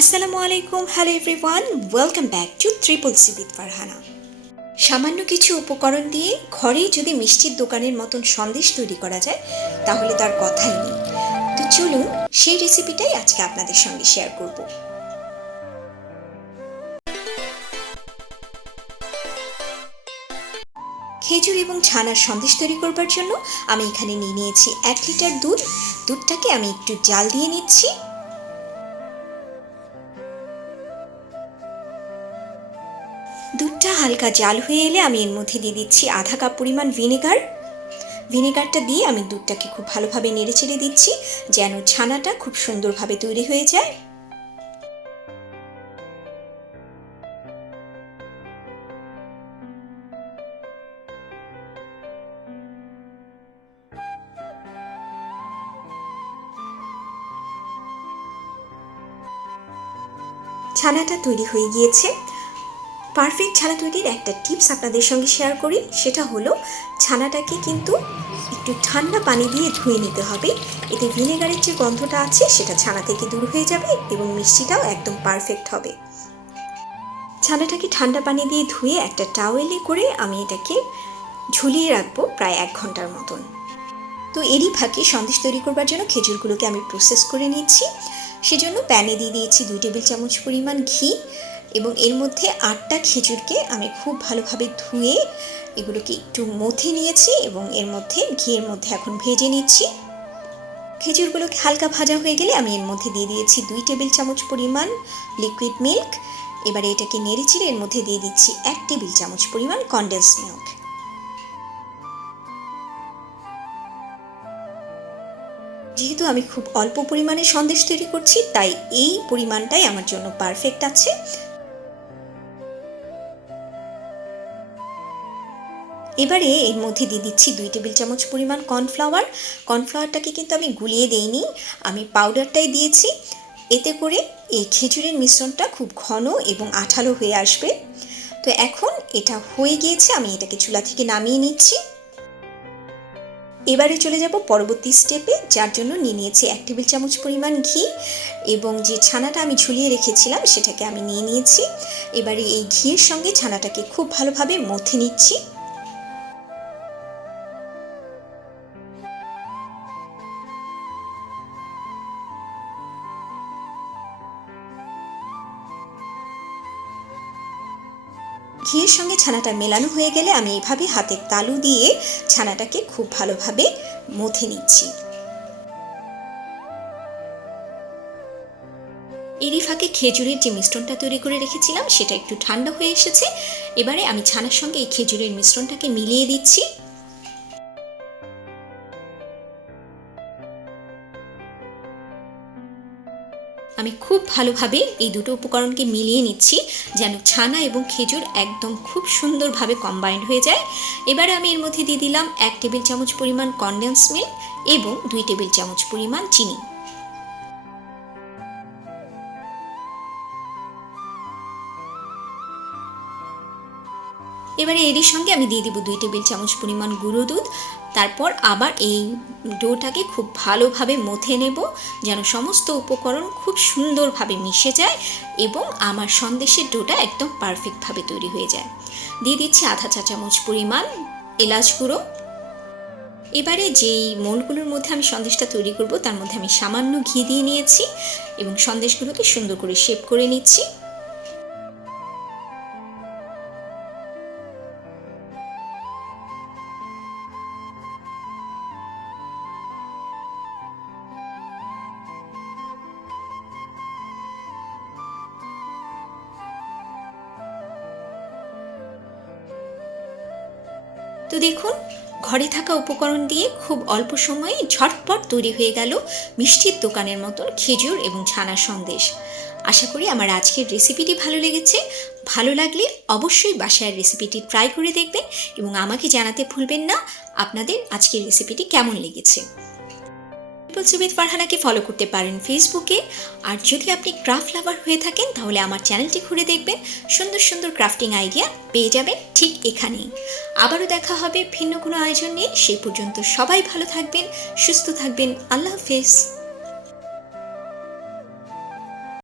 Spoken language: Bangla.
আসসালামু আলাইকুম, hello everyone, welcome back to triple C with Farhana. সামান্য কিছু উপকরণ দিয়ে ঘরেই যদি মিষ্টির দোকানের মতন সন্দেশ তৈরি করা যায় তাহলে তার কথাই নেই। তো চলুন সেই রেসিপিটাই আজকে আপনাদের সঙ্গে শেয়ার করব। খেজুর এবং ছানার সন্দেশ তৈরি করবার জন্য আমি এখানে নিয়ে নিয়েছি 1 লিটার দুধ। দুধটাকে আমি একটু জাল দিয়ে নিচ্ছি। দুধটা হালকা জাল হয়ে এলে আমি এর মধ্যে দিয়ে দিচ্ছি আধা কাপ পরিমাণ ভিনেগার। ভিনেগারটা দিয়ে আমি দুধটাকে খুব ভালোভাবে নেড়েচেড়ে দিচ্ছি যেন ছানাটা খুব সুন্দরভাবে তৈরি হয়ে যায়। ছানাটা তৈরি হয়ে গিয়েছে। পারফেক্ট ছানা তৈরির একটা টিপস আপনাদের সঙ্গে শেয়ার করি, সেটা হলো ছানাটাকে কিন্তু একটু ঠান্ডা পানি দিয়ে ধুয়ে নিতে হবে। এতে ভিনেগারের যে গন্ধটা আছে সেটা ছানা থেকে দূর হয়ে যাবে এবং মিষ্টিটাও একদম পারফেক্ট হবে। ছানাটাকে ঠান্ডা পানি দিয়ে ধুয়ে একটা টাওয়েলে করে আমি এটাকে ঝুলিয়ে রাখবো প্রায় 1 ঘন্টার মতন। তো এরই ফাঁকে সন্দেশ তৈরি করবার জন্য খেজুরগুলোকে আমি প্রসেস করে নিচ্ছি। সেজন্য প্যানে দিয়ে দিয়েছি 2 টেবিল চামচ পরিমাণ ঘি এবং এর মধ্যে 8টা খেজুরকে আমি খুব ভালোভাবে ধুয়ে এগুলোকে একটু মথে নিয়েছি এবং এর মধ্যে ঘিয়ের মধ্যে এখন ভেজে নিচ্ছি। খেজুরগুলোকে হালকা ভাজা হয়ে গেলে আমি এর মধ্যে দিয়ে দিয়েছি 2 টেবিল চামচ পরিমাণ লিকুইড মিল্ক। এবারে এটাকে নেড়েচেড়ে এর মধ্যে দিয়ে দিচ্ছি 1 টেবিল চামচ পরিমাণ কনডেন্স মিল্ক। যেহেতু আমি খুব অল্প পরিমাণে সন্দেশ তৈরি করছি তাই এই পরিমাণটাই আমার জন্য পারফেক্ট আছে। এবারে এর মধ্যে দিয়ে দিচ্ছি 2 টেবিল চামচ পরিমাণ কর্নফ্লাওয়ার। কর্নফ্লাওয়ারটাকে কিন্তু আমি গুলিয়ে দেইনি, আমি পাউডারটাই দিয়েছি। এতে করে এই খেজুরের মিশ্রণটা খুব ঘন এবং আঠালো হয়ে আসবে। তো এখন এটা হয়ে গিয়েছে, আমি এটাকে চুলা থেকে নামিয়ে নিচ্ছি। এবারে চলে যাব পরবর্তী স্টেপে, যার জন্য নিয়ে নিয়েছি 1 টেবিল চামচ পরিমাণ ঘি এবং যে ছানাটা আমি ঝুলিয়ে রেখেছিলাম সেটাকে আমি নিয়ে নিয়েছি। এবারে এই ঘিয়ের সঙ্গে ছানাটাকে খুব ভালোভাবে মথে নিচ্ছি। ঘিয়ের সঙ্গে ছানাটা মেলানো হয়ে গেলে আমি এইভাবে হাতের তালু দিয়ে ছানাটাকে খুব ভালোভাবে মথে নিচ্ছি। এরই ফাঁকে খেজুরের যে মিশ্রণটা তৈরি করে রেখেছিলাম সেটা একটু ঠান্ডা হয়ে এসেছে। এবারে আমি ছানার সঙ্গে এই খেজুরের মিশ্রণটাকে মিলিয়ে দিচ্ছি। আমি খুব ভালোভাবে এই দুটো উপকরণকে মিলিয়ে নিচ্ছি যেন ছানা এবং খেজুর একদম খুব সুন্দরভাবে কম্বাইন্ড হয়ে যায়। এবারে আমি এর মধ্যে দিয়ে দিলাম 1 টেবিল চামচ পরিমাণ কনডেন্স মিল্ক এবং 2 টেবিল চামচ পরিমাণ চিনি। এবারে এরই সঙ্গে আমি দিয়ে দিব 2 টেবিল চামচ পরিমাণ গুঁড়ো দুধ। তারপর আবার এই ডোটাকে খুব ভালোভাবে মথে নেব যেন সমস্ত উপকরণ খুব সুন্দরভাবে মিশে যায় এবং আমার সন্দেশের ডোটা একদম পারফেক্টভাবে তৈরি হয়ে যায়। দিয়ে দিচ্ছি আধা চা চামচ পরিমাণ এলাচ গুঁড়ো। এবারে যেই মোল্ডগুলোর মধ্যে আমি সন্দেশটা তৈরি করব তার মধ্যে আমি সামান্য ঘি দিয়ে নিয়েছি এবং সন্দেশগুলোকে সুন্দর করে শেপ করে নিচ্ছি। তো দেখুন, ঘরে থাকা উপকরণ দিয়ে খুব অল্প সময়ে ঝটপট তৈরি হয়ে গেল মিষ্টির দোকানের মতন খেজুর এবং ছানার সন্দেশ। আশা করি আমার আজকের রেসিপিটি ভালো লেগেছে। ভালো লাগলে অবশ্যই বাসায় রেসিপিটি ট্রাই করে দেখবেন এবং আমাকে জানাতে ভুলবেন না আপনাদের আজকের রেসিপিটি কেমন লেগেছে। ট্রিপল সি উইথ ফারহানাকে ফলো করতে পারেন ফেসবুকে। আর যদি আপনি ক্রাফট লাভার হয়ে থাকেন তাহলে আমার চ্যানেলটি ঘুরে দেখবেন, সুন্দর সুন্দর ক্রাফটিং আইডিয়া পেয়ে যাবেন ঠিক এখানেই। আবারও দেখা হবে ভিন্ন কোনো আয়োজন নিয়ে। সেই পর্যন্ত সবাই ভালো থাকবেন, সুস্থ থাকবেন। আল্লাহ হাফেজ।